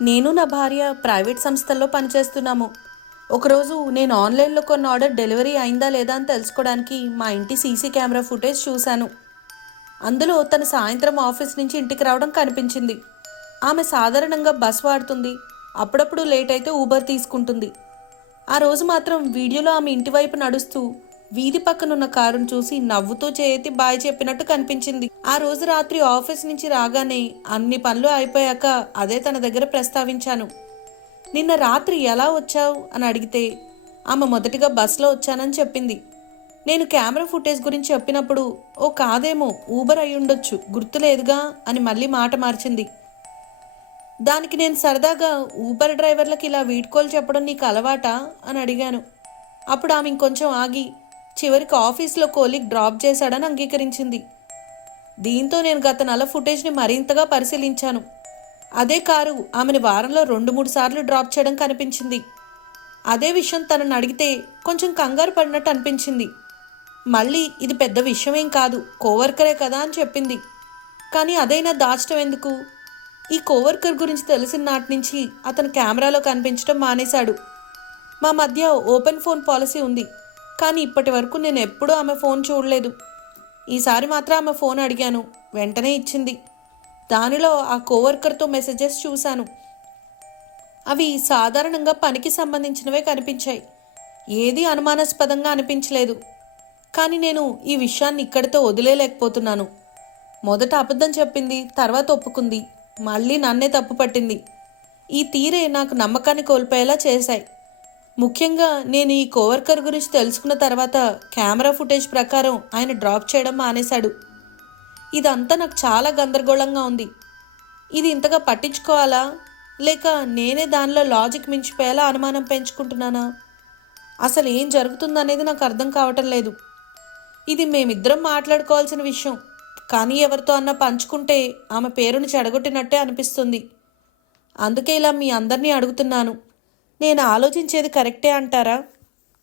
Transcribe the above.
నేను నా భార్య ప్రైవేట్ సంస్థల్లో పనిచేస్తున్నాము. ఒకరోజు నేను ఆన్లైన్లో కొన్న ఆర్డర్ డెలివరీ అయిందా లేదా అని తెలుసుకోవడానికి మా ఇంటి సీసీ కెమెరా ఫుటేజ్ చూశాను. అందులో తను సాయంత్రం ఆఫీస్ నుంచి ఇంటికి రావడం కనిపించింది. ఆమె సాధారణంగా బస్ వాడుతుంది, అప్పుడప్పుడు లేట్ అయితే ఊబర్ తీసుకుంటుంది. ఆ రోజు మాత్రం వీడియోలో ఆమె ఇంటి వైపు నడుస్తూ వీధి పక్కనున్న కారును చూసి నవ్వుతూ చేతి బాయ్ చెప్పినట్టు కనిపించింది. ఆ రోజు రాత్రి ఆఫీస్ నుంచి రాగానే అన్ని పనులు అయిపోయాక అదే తన దగ్గర ప్రస్తావించాను. నిన్న రాత్రి ఎలా వచ్చావు అని అడిగితే ఆమె మొదటిగా బస్లో వచ్చానని చెప్పింది. నేను కెమెరా ఫుటేజ్ గురించి చెప్పినప్పుడు ఓ కాదేమో ఊబర్ అయ్యుండొచ్చు గుర్తులేదుగా అని మళ్ళీ మాట మార్చింది. దానికి నేను సరదాగా ఊబర్ డ్రైవర్లకి ఇలా వీడ్కోలు చెప్పడం నీకు అలవాటా అని అడిగాను. అప్పుడు ఆమె ఇంకొంచెం ఆగి చివరికి ఆఫీస్లో కోలీగ్ డ్రాప్ చేశాడని అంగీకరించింది. దీంతో నేను గత నెల ఫుటేజ్ని మరింతగా పరిశీలించాను. అదే కారు ఆమెను వారంలో 2-3 సార్లు డ్రాప్ చేయడం కనిపించింది. అదే విషయం తనని అడిగితే కొంచెం కంగారు పడినట్టు అనిపించింది. మళ్ళీ ఇది పెద్ద విషయమేం కాదు, కోవర్కరే కదా అని చెప్పింది. కానీ అదైనా దాచడం ఎందుకు? ఈ కోవర్కర్ గురించి తెలిసిన నాటి నుంచి అతను కెమెరాలో కనిపించడం మానేశాడు. మా మధ్య ఓపెన్ ఫోన్ పాలసీ ఉంది, కానీ ఇప్పటి వరకు నేను ఎప్పుడూ ఆమె ఫోన్ చూడలేదు. ఈసారి మాత్రం ఆమె ఫోన్ అడిగాను, వెంటనే ఇచ్చింది. దానిలో ఆ కోవర్కర్తో మెసేజెస్ చూశాను. అవి సాధారణంగా పనికి సంబంధించినవే కనిపించాయి. ఏది అనుమానాస్పదంగా అనిపించలేదు. కానీ నేను ఈ విషయాన్ని ఇక్కడితో వదిలేలేకపోతున్నాను. మొదట అబద్ధం చెప్పింది, తర్వాత ఒప్పుకుంది, మళ్ళీ నన్నే తప్పు పట్టింది. ఈ తీరే నాకు నమ్మకాన్ని కోల్పోయేలా చేశాయి. ముఖ్యంగా నేను ఈ కోవర్కర్ గురించి తెలుసుకున్న తర్వాత కెమెరా ఫుటేజ్ ప్రకారం ఆయన డ్రాప్ చేయడం మానేశాడు. ఇదంతా నాకు చాలా గందరగోళంగా ఉంది. ఇది ఇంతగా పట్టించుకోవాలా, లేక నేనే దానిలో లాజిక్ మించిపోయేలా అనుమానం పెంచుకుంటున్నానా? అసలు ఏం జరుగుతుందనేది నాకు అర్థం కావటం లేదు. ఇది మేమిద్దరం మాట్లాడుకోవాల్సిన విషయం, కానీ ఎవరితో అన్నా పంచుకుంటే ఆమె పేరుని చెడగొట్టినట్టే అనిపిస్తుంది. అందుకే ఇలా మీ అందరినీ అడుగుతున్నాను. నేను ఆలోచించేది కరెక్టే అంటారా?